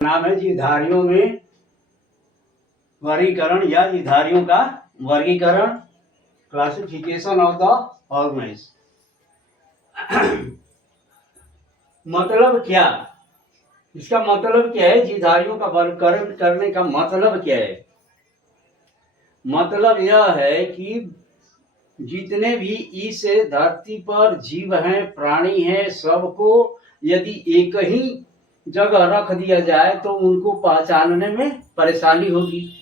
नाम है जीवधारियों में वर्गीकरण या जीवधारियों का वर्गीकरण, क्लासिफिकेशन ऑफ द ऑर्गेनिज्म। मतलब क्या, इसका मतलब क्या है? जीवधारियों का वर्गीकरण करने का मतलब क्या है? मतलब यह है कि जितने भी इस धरती पर जीव हैं, प्राणी हैं, सबको यदि एक ही जगह रख दिया जाए तो उनको पहचानने में परेशानी होगी।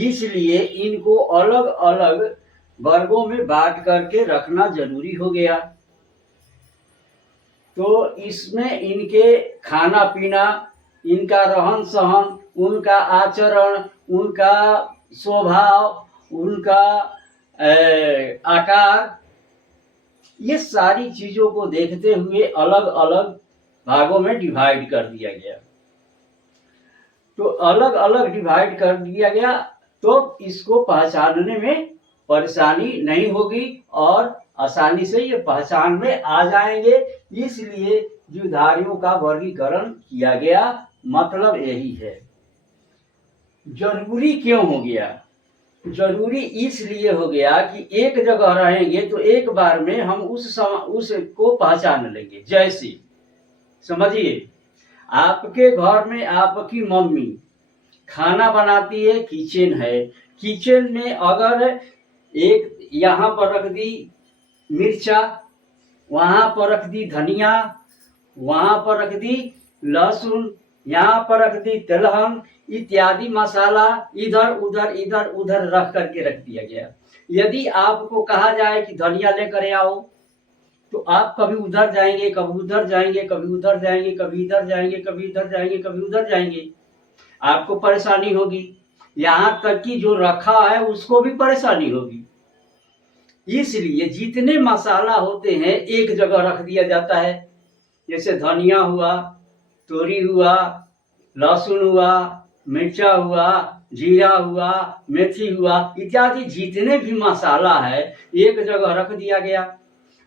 इसलिए इनको अलग अलग वर्गों में बांट करके रखना जरूरी हो गया। तो इसमें इनके खाना पीना, इनका रहन सहन, उनका आचरण, उनका स्वभाव, उनका आकार, ये सारी चीजों को देखते हुए अलग अलग भागों में डिवाइड कर दिया गया। तो अलग अलग डिवाइड कर दिया गया तो इसको पहचानने में परेशानी नहीं होगी और आसानी से ये पहचान में आ जाएंगे। इसलिए जीवधारियों का वर्गीकरण किया गया, मतलब यही है। जरूरी क्यों हो गया? जरूरी इसलिए हो गया कि एक जगह रहेंगे तो एक बार में हम उसको पहचान लेंगे। जैसे समझिए, आपके घर में आपकी मम्मी खाना बनाती है, किचन है, किचन में अगर एक यहाँ पर रख दी मिर्चा, वहां पर रख दी धनिया, वहां पर रख दी लहसुन, यहाँ पर रख दी तिलहन इत्यादि मसाला, इधर उधर रख करके रख दिया गया। यदि आपको कहा जाए कि धनिया लेकर आओ, तो आप कभी उधर जाएंगे, कभी उधर जाएंगे, कभी उधर जाएंगे, कभी इधर जाएंगे, कभी इधर जाएंगे, कभी उधर जाएंगे, आपको परेशानी होगी। यहाँ तक कि जो रखा है उसको भी परेशानी होगी। इसलिए जितने मसाला होते हैं एक जगह रख दिया जाता है। जैसे धनिया हुआ, तोरी हुआ, लहसुन हुआ, मिर्चा हुआ, जीरा हुआ, मेथी हुआ इत्यादि जितने भी मसाला है एक जगह रख दिया गया।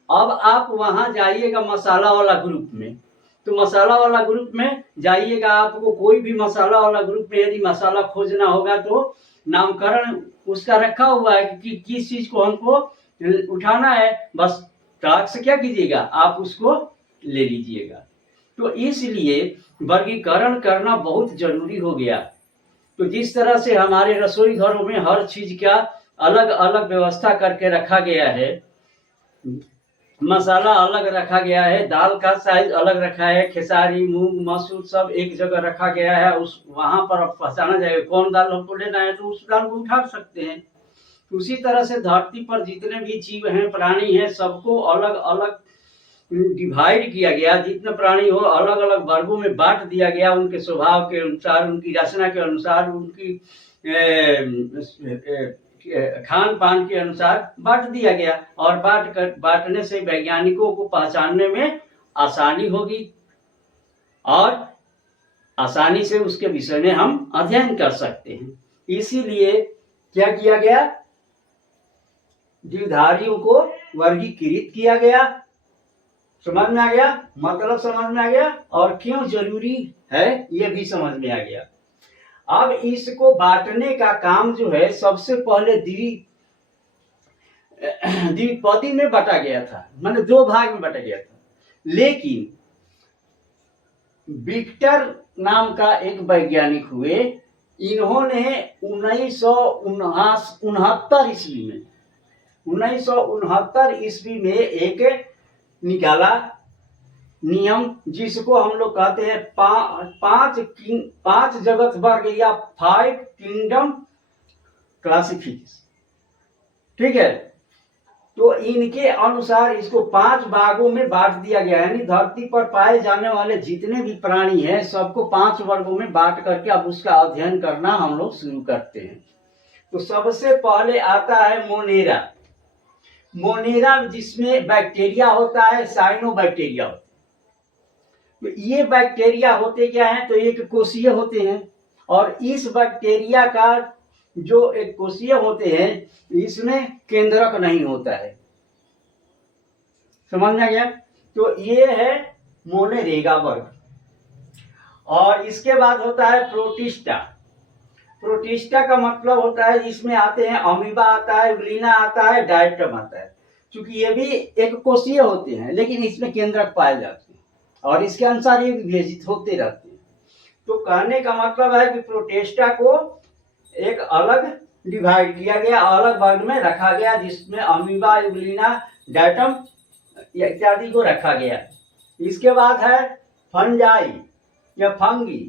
अब आप वहां जाइएगा मसाला वाला ग्रुप में, तो मसाला वाला ग्रुप में जाइएगा, आपको कोई भी मसाला वाला ग्रुप में यदि मसाला खोजना होगा तो नामकरण उसका रखा हुआ है कि किस चीज को हमको उठाना है, बस टास्क से क्या कीजिएगा, आप उसको ले लीजिएगा। तो इसलिए वर्गीकरण करना बहुत जरूरी हो गया। तो जिस तरह से हमारे रसोई घरों में हर चीज का अलग अलग व्यवस्था करके रखा गया है, मसाला अलग रखा गया है, दाल का साइज अलग रखा है, खेसारी मूंग मसूर सब एक जगह रखा गया है, उस वहां पर पहचाना जाएगा कौन दाल हमको लेना है तो उस दाल को उठा सकते हैं। उसी तरह से धरती पर जितने भी जीव हैं, प्राणी हैं, सबको अलग अलग डिवाइड किया गया। जितने प्राणी हो अलग अलग वर्गों में बांट दिया गया, उनके स्वभाव के अनुसार, उनकी रचना के अनुसार, उनकी खान पान के अनुसार बांट दिया गया। और बांटने से वैज्ञानिकों को पहचानने में आसानी होगी और आसानी से उसके विषय में हम अध्ययन कर सकते हैं। इसीलिए क्या किया गया, जीवधारियों को वर्गीकृत किया गया। समझ में आ गया? मतलब समझ में आ गया और क्यों जरूरी है ये भी समझ में आ गया। अब इसको बांटने का काम जो है सबसे पहले द्विपदी में बांटा गया था, माने दो भाग में बांटा गया था। लेकिन विक्टर नाम का एक वैज्ञानिक हुए, इन्होंने 1969 ईस्वी में एक निकाला नियम, जिसको हम लोग कहते हैं पांच जगत वर्ग या 5 किंगडम क्लासिफिकेशन। ठीक है, तो इनके अनुसार इसको 5 भागों में बांट दिया गया है। यानी धरती पर पाए जाने वाले जितने भी प्राणी हैं सबको 5 वर्गों में बांट करके अब उसका अध्ययन करना हम लोग शुरू करते हैं। तो सबसे पहले आता है मोनेरा। मोनेरा जिसमें बैक्टीरिया होता है, साइनोबैक्टीरिया होता है। तो ये बैक्टीरिया होते क्या हैं, तो एक कोशीय होते हैं। और इस बैक्टीरिया का जो एक कोशीय होते हैं इसमें केंद्रक नहीं होता है। समझ में आ गया? तो ये है मोनेरेगा वर्ग। और इसके बाद होता है प्रोटिस्टा। प्रोटिस्टा का मतलब होता है इसमें आते हैं अमीबा आता है, यूग्लिना आता है, डायटम आता है। क्योंकि ये भी एक कोषीय होते हैं लेकिन इसमें केंद्रक पाए जाते हैं और इसके अनुसार ये विभेजित होते रहते हैं। तो कहने का मतलब है कि प्रोटिस्टा को एक अलग डिवाइड किया गया, अलग वर्ग में रखा गया, जिसमें अमीबा, यूग्लिना, डायटम इत्यादि को रखा गया। इसके बाद है फंजाई या फंगी।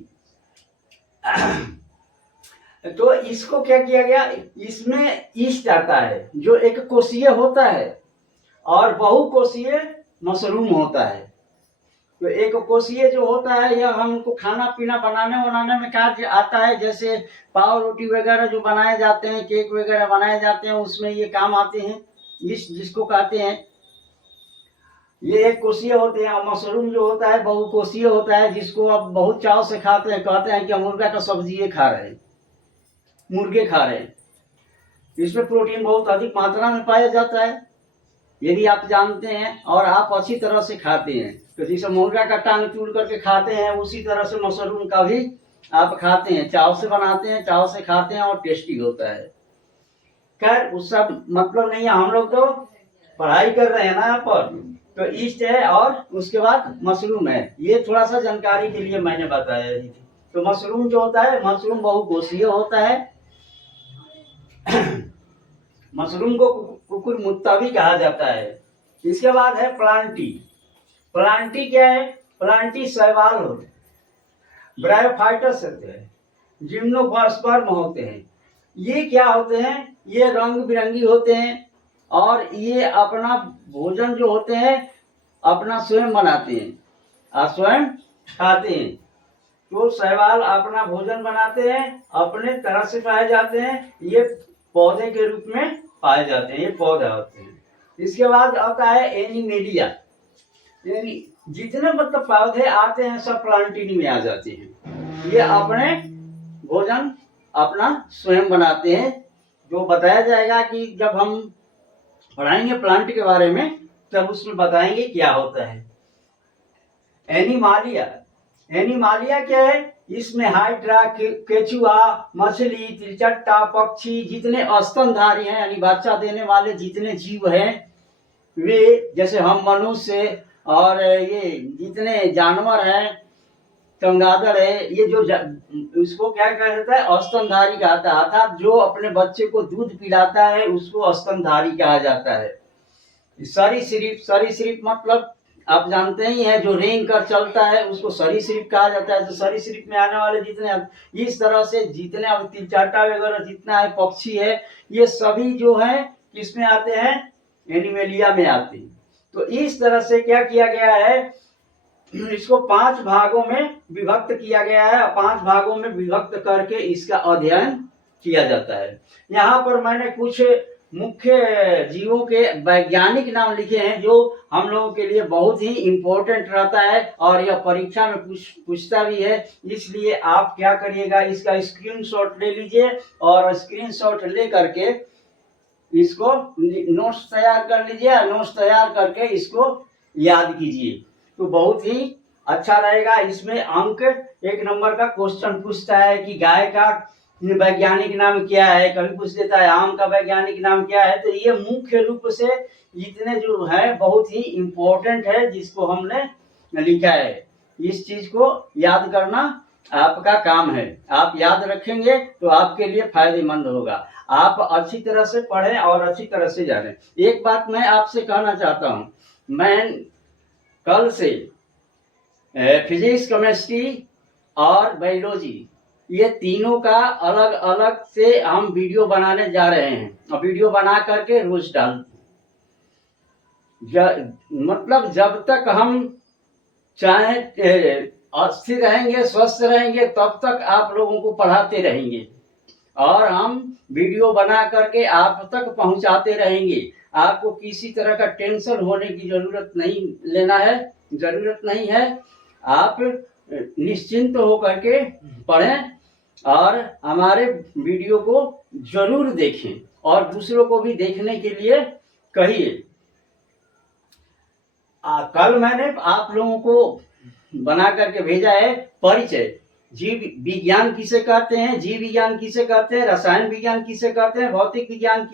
तो इसको क्या किया गया, इसमें ईस्ट आता है जो एक कोषीय होता है और बहुकोषीय मशरूम होता है। तो एक कोषीय जो होता है यह हमको खाना पीना बनाने में कार्य आता है, जैसे पाव रोटी वगैरह जो बनाए जाते हैं, केक वगैरह बनाए जाते हैं, उसमें ये काम आते हैं। ईस्ट जिसको कहते हैं ये एक कोषीय होते हैं। और मशरूम जो होता है बहुकोषीय होता है, जिसको अब बहुत चाव से खाते हैं, कहते हैं कि मुर्गा का सब्जी ये खा रहे हैं, मुर्गे खा रहे हैं। इसमें प्रोटीन बहुत अधिक मात्रा में पाया जाता है, ये भी आप जानते हैं और आप अच्छी तरह से खाते हैं। तो जैसे मुर्गा का टांग चूड़ करके खाते हैं, उसी तरह से मशरूम का भी आप खाते हैं, चाव से बनाते हैं, चाव से खाते हैं और टेस्टी होता है। खैर उस सब मतलब नहीं है, हम लोग तो पढ़ाई कर रहे हैं ना यहाँ पर। तो ईस्ट है और उसके बाद मशरूम है, ये थोड़ा सा जानकारी के लिए मैंने बताया। तो मशरूम जो होता है, मशरूम बहुकोषीय होता है। मशरूम को कुकुरमुत्ता भी कहा जाता है। इसके बाद है प्लांटी। प्लांटी क्या है, प्लांटी शैवाल होते हैं, ब्रायोफाइटस होते हैं, जिम्नोस्पर्म होते हैं। ये क्या होते हैं, ये रंग बिरंगी होते हैं और ये अपना भोजन जो होते हैं अपना स्वयं बनाते हैं और स्वयं खाते हैं। तो शैवाल अपना भोजन बनाते हैं, अपने तरह से पाए जाते हैं, ये पौधे के रूप में पाए जाते हैं, ये पौधे होते हैं। इसके बाद आता है एनिमेलिया, यानी जितने मतलब पौधे आते हैं सब प्लांटिनी में आ जाते हैं। ये अपने भोजन अपना स्वयं बनाते हैं, जो बताया जाएगा कि जब हम पढ़ाएंगे प्लांट के बारे में तब उसमें बताएंगे क्या होता है। एनिमालिया, एनिमालिया क्या है, इसमें हाइड्रा, केचुआ, मछली, तिलचट्टा, पक्षी, जितने स्तनधारी हैं यानी बच्चा देने वाले जितने जीव हैं वे, जैसे हम मनुष्य और ये जितने जानवर हैं, चमगादड़ है, ये जो उसको क्या कहता है, स्तनधारी कहता है। अर्थात जो अपने बच्चे को दूध पिलाता है उसको स्तनधारी कहा जाता है। सरीसृप, सरीसृप मतलब आप जानते ही हैं, जो रेंग कर चलता है उसको सरीसृप कहा जाता है। तो सरीसृप में आने वाले जितने, इस तरह से जितने अब तिलचाटा वगैरह जितना है पक्षी है, ये सभी जो है किसमें आते हैं, एनिमेलिया में आते हैं। तो इस तरह से क्या किया गया है, इसको 5 भागों में विभक्त किया गया है। 5 भागों में विभक्त करके इसका अध्ययन किया जाता है। यहाँ पर मैंने कुछ मुख्य जीवों के वैज्ञानिक नाम लिखे हैं जो हम लोगों के लिए बहुत ही इम्पोर्टेंट रहता है और यह परीक्षा में पूछता भी है। इसलिए आप क्या करिएगा, इसका स्क्रीनशॉट ले लीजिए और स्क्रीनशॉट ले करके इसको नोट्स तैयार कर लीजिए, नोट्स तैयार करके इसको याद कीजिए, तो बहुत ही अच्छा रहेगा। इसमें अंक 1 नंबर का क्वेश्चन पूछता है कि गाय का वैज्ञानिक नाम क्या है, कभी पूछ देता है आम का वैज्ञानिक नाम क्या है। तो ये मुख्य रूप से इतने जो है बहुत ही इम्पोर्टेंट है जिसको हमने लिखा है। इस चीज को याद करना आपका काम है, आप याद रखेंगे तो आपके लिए फायदेमंद होगा। आप अच्छी तरह से पढ़ें और अच्छी तरह से जानें। एक बात मैं आपसे कहना चाहता हूँ, मैं कल से फिजिक्स, केमिस्ट्री और बायोलॉजी ये तीनों का अलग अलग से हम वीडियो बनाने जा रहे हैं और वीडियो बना करके रोज डालते हैं। मतलब जब तक हम चाहे स्थिर रहेंगे, स्वस्थ रहेंगे, तब तक आप लोगों को पढ़ाते रहेंगे और हम वीडियो बना करके आप तक पहुंचाते रहेंगे। आपको किसी तरह का टेंशन होने की जरूरत नहीं है। आप निश्चिंत होकर के पढ़ें और हमारे वीडियो को जरूर देखें और दूसरों को भी देखने के लिए कहिए। कल मैंने आप लोगों को बना करके भेजा है परिचय। जीव विज्ञान किसे कहते हैं, जीव विज्ञान किसे कहते हैं, रसायन विज्ञान किसे कहते हैं, भौतिक विज्ञान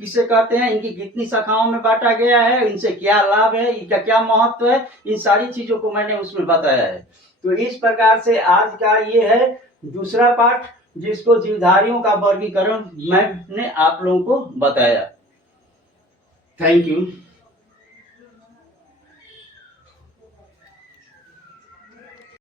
किसे कहते हैं, इनकी कितनी शाखाओं में बांटा गया है, इनसे क्या लाभ है, इनका क्या महत्व है, इन सारी चीजों को मैंने उसमें बताया है। तो इस प्रकार से आज का ये है दूसरा पाठ, जिसको जीवधारियों का वर्गीकरण मैंने आप लोगों को बताया। Thank you.